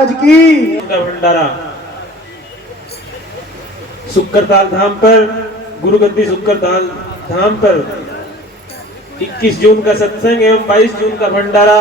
आज की भंडारा शुक्रताल धाम पर, गुरु गद्दी शुक्रताल धाम पर 21 जून का सत्संग एवं 22 जून का भंडारा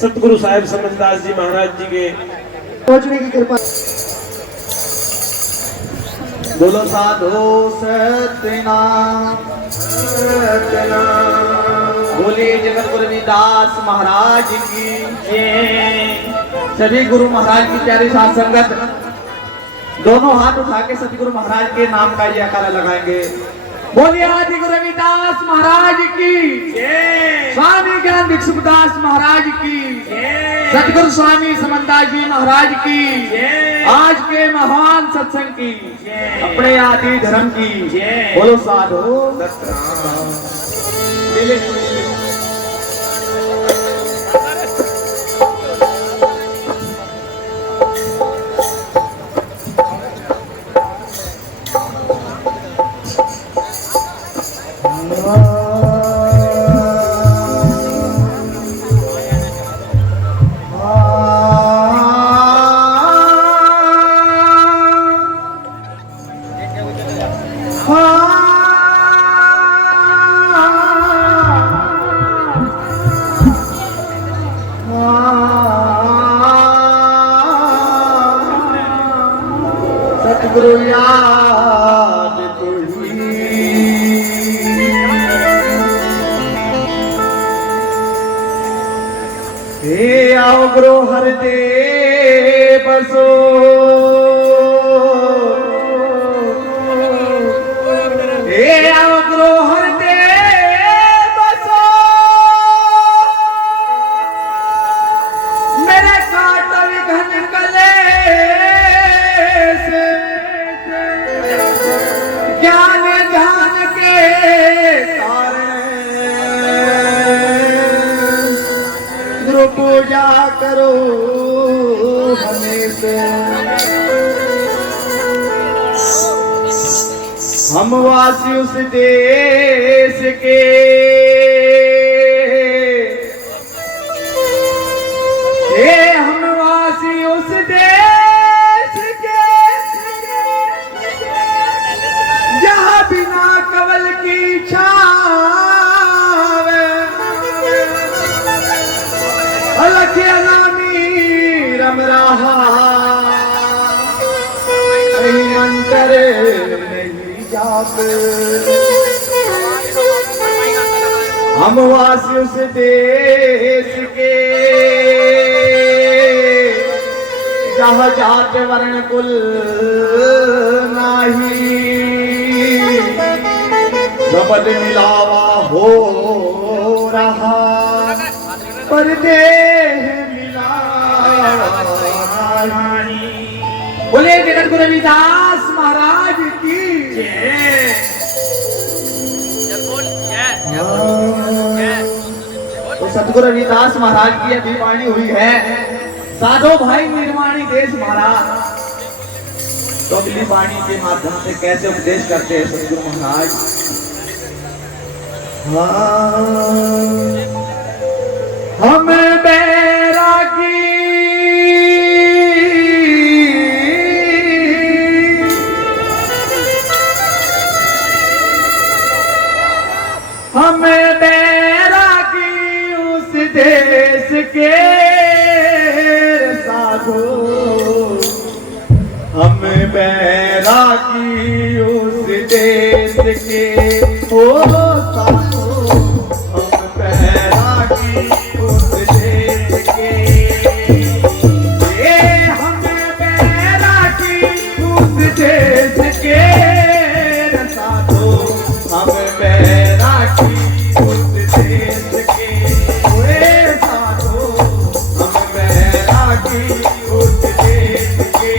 सतगुरु साहिब समनदास जी महाराज जी के पहुंचने की कृपा। बोलो साधु सत्यनाम बोले जगत गुरु रविदास महाराज की जय। सभी गुरु महाराज की प्यारी साथ संगत दोनों हाथ उठा के सतगुरु महाराज के नाम का जयकारा लगाएंगे। बोलिए आदि गुरु रविदास महाराज की जय, स्वामी ज्ञान भिक्षुदास महाराज की जय, सतगुरु स्वामी समनदास जी महाराज की जय, आज के महान सत्संग की जय, अपने आदि धर्म की जय। बोलो साधु सतगुरु याद तुझी हे आओ गुरु हर दे बसो हे आओ गुरु हर दे बसो मेरे काट विघन कले ज्ञान ध्यान के कारण गुरु पूजा करो हमेशा। हम वासी उस देश के हम वासी उस देश के जहाँ बिना कवल की छाव अलख अनामी रम रहा कहीं मंत्र नहीं जाते। हम वासी उस देश के जहाँ जात वर्ण कुल नाही सबद मिलावा हो रहा पर देह मिलावा नहीं। बोले जगत गुरु रविदास महाराज की जय। तो सतगुरु रविदास महाराज की अभी वाणी हुई है। साधो भाई निर्वाणी देश महाराज तो अगली वाणी के माध्यम से कैसे उपदेश करते हैं सतगुरु महाराज। हम बैरागी हम बैरागी उस देश के साधो हम बैरागी उस देश के हो साधो हम बैरागी उस देश के हम बैरागी उस देश के साधो हम बैरागी उस देश के साधो हम बैरागी उस देश के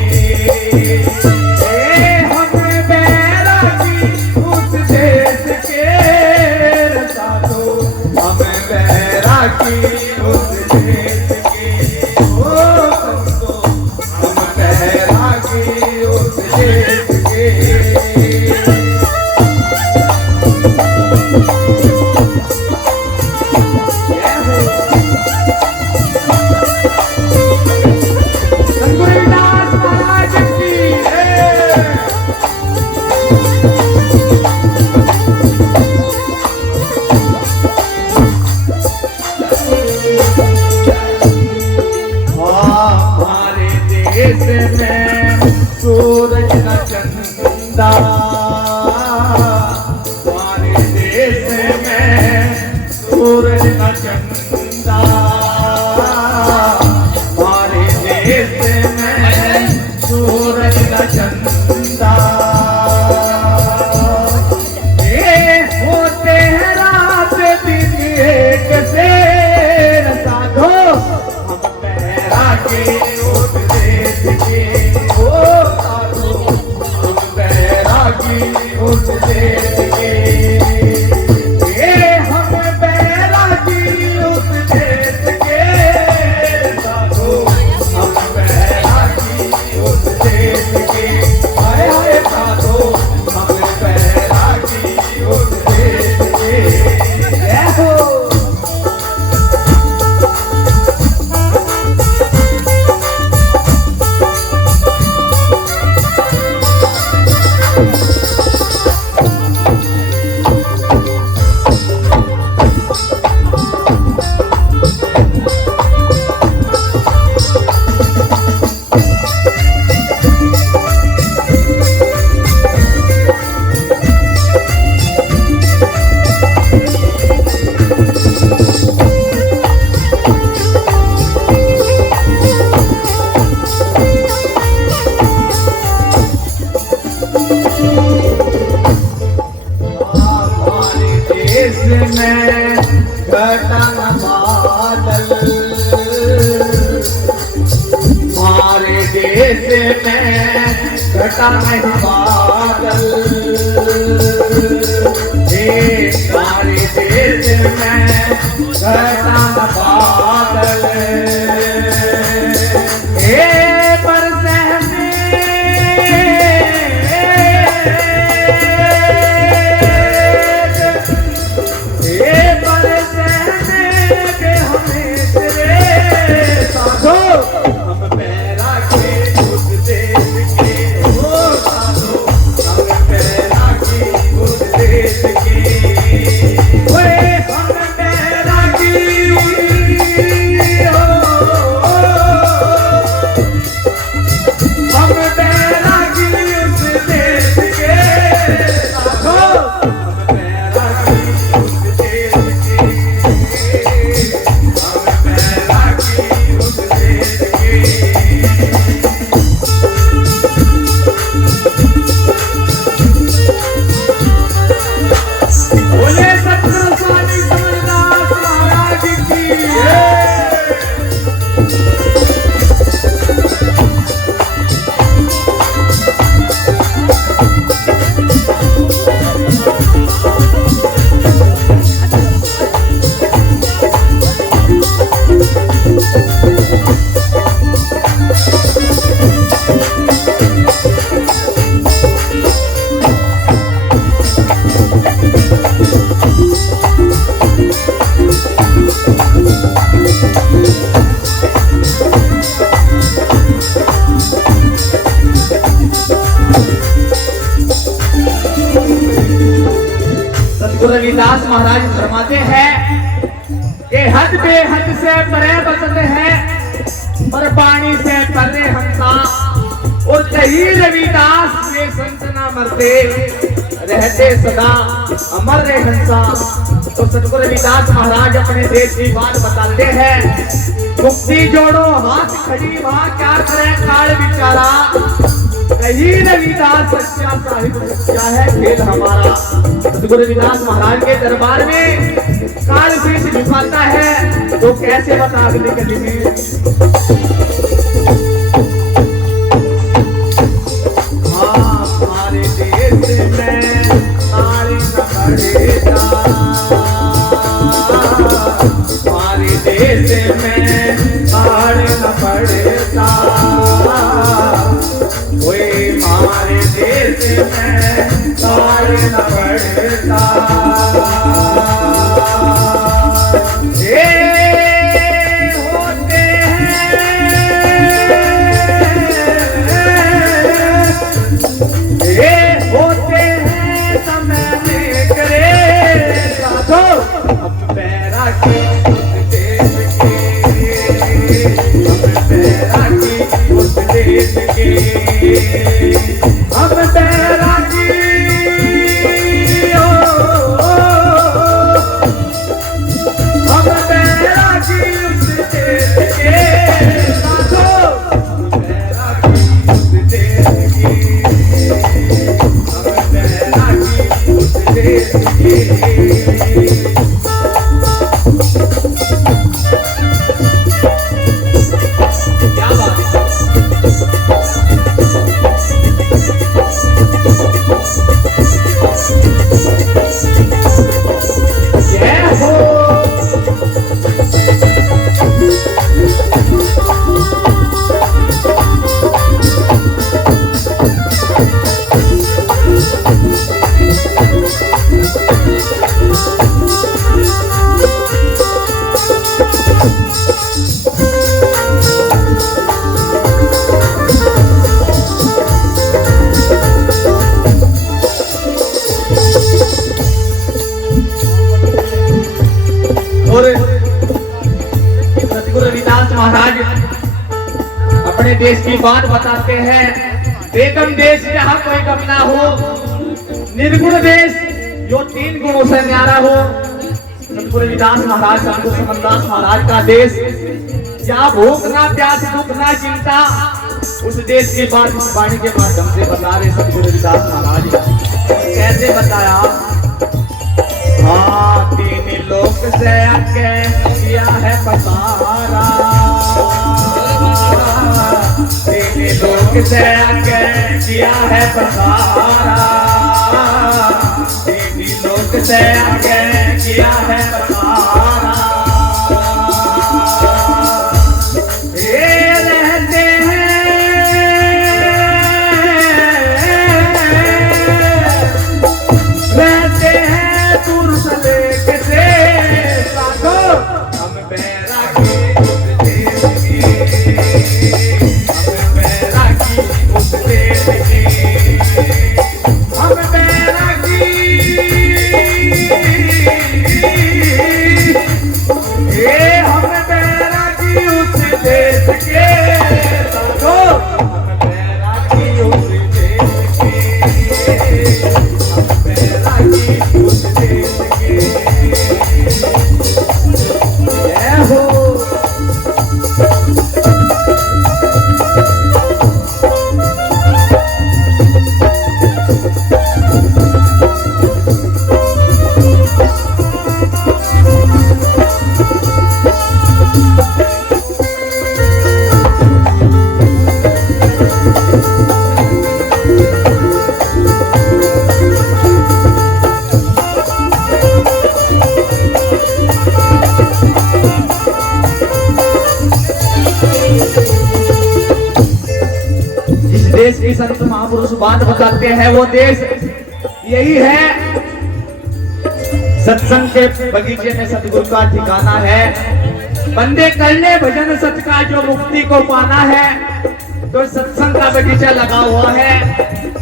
हम बैरागी देश में सूरज न चंदा, हमारे देश में सूरज न चंदा, हमारे देश में सूरज न चंदा। ये होते हैं रात दिन एक से साधो, हम बैरागी उस देश के, ओ साधो हम बैरागी उस देश के, ये हम बैरागी उस देश के, साधो हम बैरागी उस देश के, हाय हाय साधो हम बैरागी उस देश के। जय हो। में घटन बादल, हमारे देश में घटन बादल, हमारे देश में घटन बादल, रविदास महाराज फरमाते हैं कि हद बेहद से परे बसते हैं पर पानी से परे हंसा, और कहीं रविदास ये संत ना मरते रहते सदा अमर रे हंसा। तो सतगुरु रविदास महाराज अपने देश की बात बताते हैं, मुक्ति जोड़ो हाथ खड़ी वहां क्या करे काल बिचारा, कहीं रविदास सच्चा साहिब सच्चा है खेल हमारा। सतगुरु रविदास महाराज के दरबार में काल शीश झुकाता है तो कैसे बता अगले कली में। हमारे देश में काल न पड़ेगा, हमारे देश में काल न पड़ेगा, हमारे देश में काल न पड़ता। ये होते हैं समय में करे साधो हम बैरागी उस देश के, हम बैरागी उस देश महाराज अपने देश की बात बताते हैं। बेगम देश जहाँ कोई गम ना हो, निर्गुण देश जो 3 गुणों से न्यारा हो। सतगुरु रविदास महाराज, सतगुरु समनदास महाराज का देश, जहाँ भूख ना प्यास दुख ना चिंता, उस देश की बात इस वाणी के माध्यम से बता रहे सतगुरु रविदास महाराज। कैसे बताया? हाँ, 3 लोक से आके किया है पसारा, 3 लोक से आके किया है पसारा, 3 लोक से आके किया है पसारा। ये रहते हैं दूर से कैसे साधो, हम बैरागी उस देश की, हम बैरागी उस देश की, हम बैरागी, ये हम बैरागी उस देश के साधो, हम बैरागी उस देश के, हम बैरागी उस देश के। जय हो। देश की संत महापुरुष बात बताते हैं, वो देश यही है। सत्संग के बगीचे में सतगुरु का ठिकाना है। बंदे कर ले भजन सच का, जो मुक्ति को पाना है, तो सत्संग का बगीचा लगा हुआ है।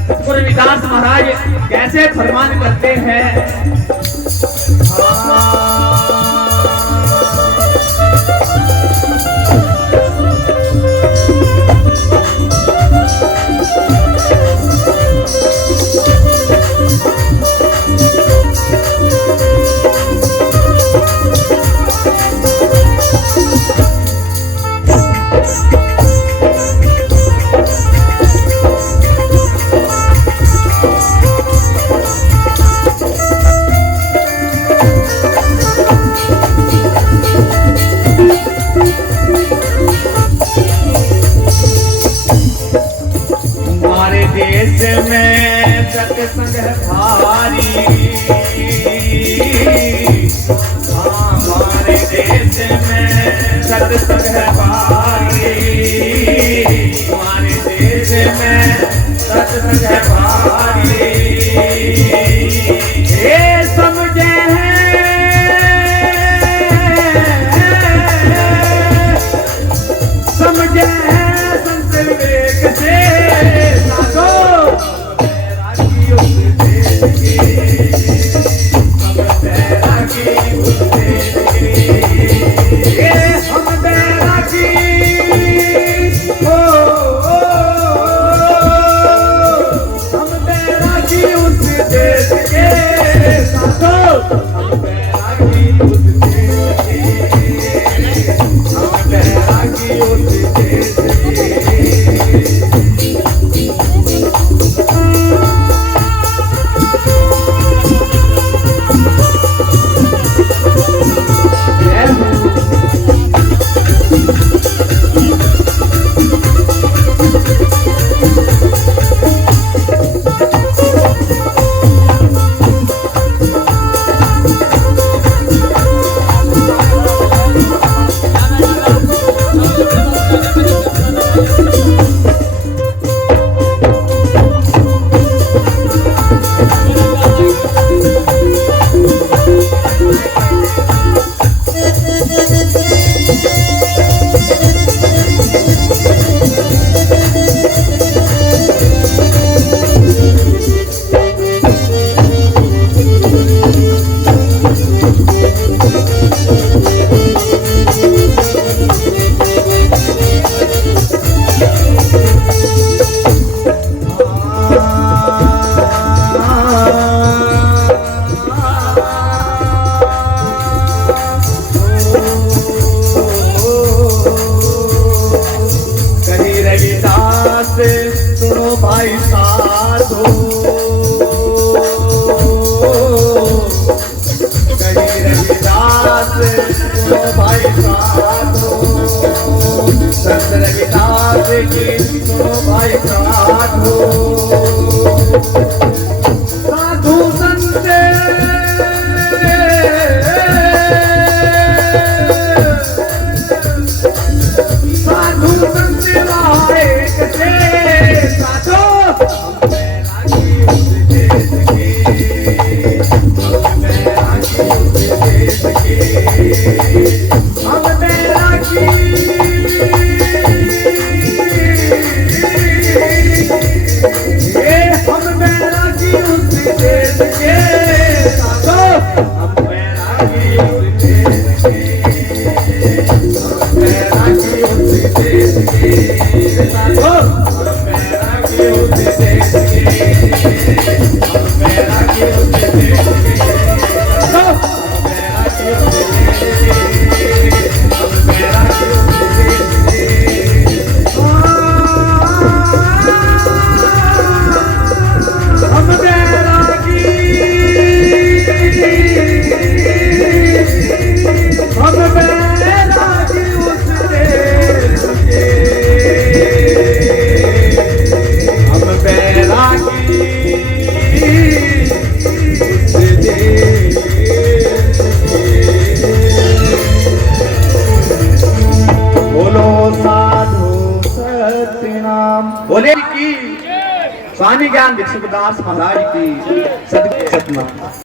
सतगुरु रविदास महाराज कैसे फरमान करते हैं? देश में सत्संग है भारी, हमारे देश में सत्संग है भारी, हमारे देश में सत्संग है भारी। ये समझे समझे संत विवेक से उस से सुनो भाई साधो, कहीं रविदास से सुनो भाई साधो, संत रविदास की सुनो भाई साधो, साधु संत साधु संत वाहिक से साधो हम बैरागी उस देश के साधो, हम बैरागी उस देश के, हम बैरागी उस देश के साधो, हम बैरागी उस देश के, हम बैरागी उस देश के साधो, हम बैरागी उस देश के, हम बैरागी उस देश के, हम बैरागी, हम बैरागी उस देश के, हम बैरागी उस देश के। बोलो साधु सत्य नाम बोले की स्वामी ज्ञान भिक्षुकदास महाराज की सतनाम।